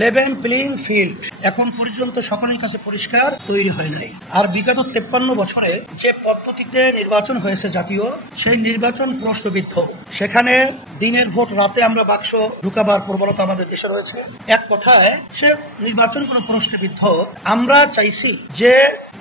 Level playing field এখন পর্যন্ত সকলের কাছে পরিষ্কার তৈরি হয় নাই। আর বিগত 53 বছরে যে পদ্ধতিতে নির্বাচন হয়েছে জাতীয়, সেই নির্বাচন প্রশ্নবিদ্ধ। সেখানে দিনের ভোট রাতে আমরা বাক্স ঢুকাবার প্রবণতা আমাদের দেশে রয়েছে। এক কথায় সে নির্বাচনগুলো প্রশ্নবিদ্ধ। আমরা চাইছি যে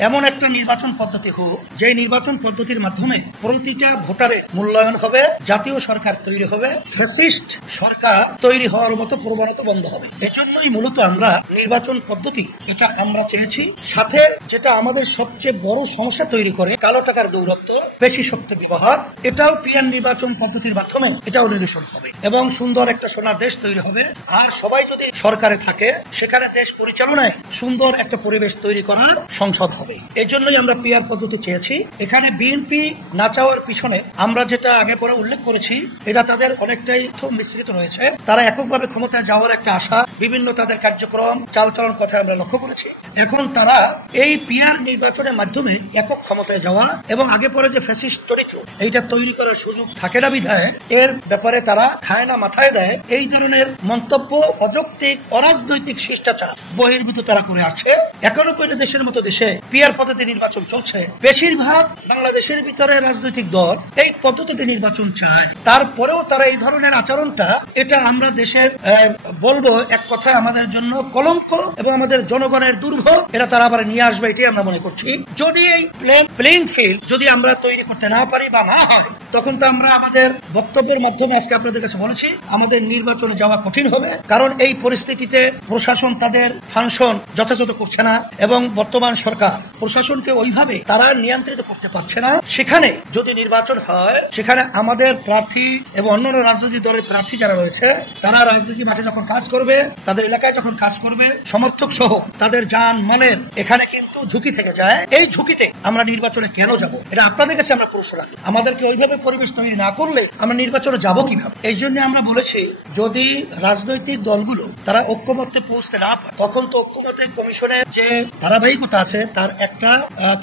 এমন একটা নির্বাচন পদ্ধতি হোক, যে নির্বাচন পদ্ধতির মাধ্যমে প্রতিটা ভোটারের মূল্যায়ন হবে, জাতীয় সরকার তৈরি হবে, ফ্যাসিস্ট সরকার তৈরি হওয়ার মতো প্রবণতা বন্ধ হবে। এজন্যই মূলত আমরা নির্বাচন পদ্ধতি এটা আমরা চেয়েছি। সাথে যেটা আমাদের সবচেয়ে বড় সমস্যা তৈরি করে, কালো টাকার দৌরত্ব, পেশি শক্তি ব্যবহার, এটাও পিয়ার নির্বাচন পদ্ধতির মাধ্যমে এটাও নিরসন হবে এবং সুন্দর একটা সোনার দেশ তৈরি হবে। আর সবাই যদি সরকারে থাকে, সেখানে দেশ পরিচালনায় সুন্দর একটা পরিবেশ তৈরি করার সংসদ হবে। এজন্যই আমরা পিয়ার পদ্ধতি চেয়েছি। এখানে বিএনপি না চাওয়ার পিছনে আমরা যেটা আগে পরে উল্লেখ করেছি, এটা তাদের অনেকটাই মিশ্রিত রয়েছে। তারা এককভাবে ক্ষমতায় যাওয়ার একটা আশা, বিভিন্ন তাদের কার্যক্রম চালচলন কথা আমরা লক্ষ্য করেছি। এখন তারা এই পিয়ার নির্বাচনের মাধ্যমে একক ক্ষমতায় যাওয়া এবং আগে পরে যে ফ্যাসিস্ট চরিত্র এইটা তৈরি করার সুযোগ থাকে না বিধায় এর ব্যাপারে তারা খায় না মাথায় দেয়। এই ধরনের মন্তব্য অযৌক্তিক, অরাজনৈতিক শিষ্টাচার বহির্ভূত তারা করে আসছে। এখনো পর্যন্ত দেশের মতো দেশে পিয়ার পদ্ধতি নির্বাচন চলছে। বেশিরভাগ বাংলাদেশের ভিতরে রাজনৈতিক দল এই পদ্ধতিতে নির্বাচন চায়, তারপরেও তারা এই ধরনের আচরণটা, এটা আমরা দেশের বলবো এক কথায় আমাদের জন্য কলঙ্ক এবং আমাদের জনগণের দুর্ভোগ। এটা তারা আবার নিয়ে আসবে, এটাই আমরা মনে করছি। যদি এই প্লেইং ফিল্ড যদি আমরা তৈরি করতে না পারি বা না হয়, তখন তো আমরা আমাদের বক্তব্যের মাধ্যমে আজকে আপনাদের কাছে বলেছি, আমাদের নির্বাচনে যাওয়া কঠিন হবে। কারণ এই পরিস্থিতিতে প্রশাসন তাদের ফাংশন যথাযথ করছে না এবং বর্তমান সরকার প্রশাসনকে ওইভাবে তারা নিয়ন্ত্রিত করতে পারছে না। সেখানে যদি নির্বাচন হয়, সেখানে আমাদের প্রার্থী এবং অন্যান্য রাজনৈতিক দলের প্রার্থী যারা রয়েছে, তারা রাজনীতি মাঠে যখন কাজ করবে, তাদের এলাকায় যখন কাজ করবে, সমর্থক সহ তাদের যান মালের এখানে কিন্তু ঝুঁকি থেকে যায়। এই ঝুঁকিতে আমরা নির্বাচনে কেন যাব? এটা আপনাদের কাছে আমরা প্রশ্ন রাখি। আমাদেরকে ওইভাবে পরিবেশ তৈরি না করলে আমরা নির্বাচনে যাব কিভাবে? এই জন্য আমরা বলেছি, যদি রাজনৈতিক দলগুলো তারা ঐক্যমত্যে পৌঁছতে না পারে, তখন তো ঐক্যমত্যে কমিশনের যে ধারাবাহিকতা আছে তার একটা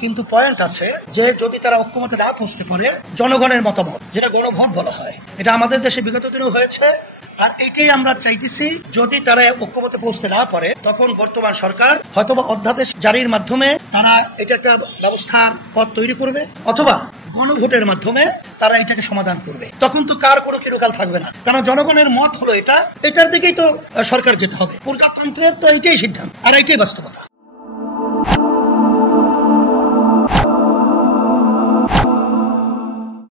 কিন্তু পয়েন্ট আছে, যে যদি তারা ঐক্যমত্যে না পৌঁছতে পারে, জনগণের মতামত, যেটা গণভোট বলা হয়, এটা আমাদের দেশে বিগত দিনেও হয়েছে। আর এইটাই আমরা চাইতেছি, যদি তারা ঐক্যমত্যে পৌঁছতে না পারে, তখন বর্তমান সরকার হয়তোবা অধ্যাদেশ জারির মাধ্যমে তারা এটা একটা ব্যবস্থার পথ তৈরি করবে, অথবা গণভোটের মাধ্যমে তারা এটাকে সমাধান করবে। তখন তো কার কোনো চিরকাল থাকবে না, কারণ জনগণের মত হলো এটার দিকেই তো সরকার যেতে হবে। প্রজাতন্ত্রের তো এইটাই সিদ্ধান্ত আর এইটাই বাস্তবতা।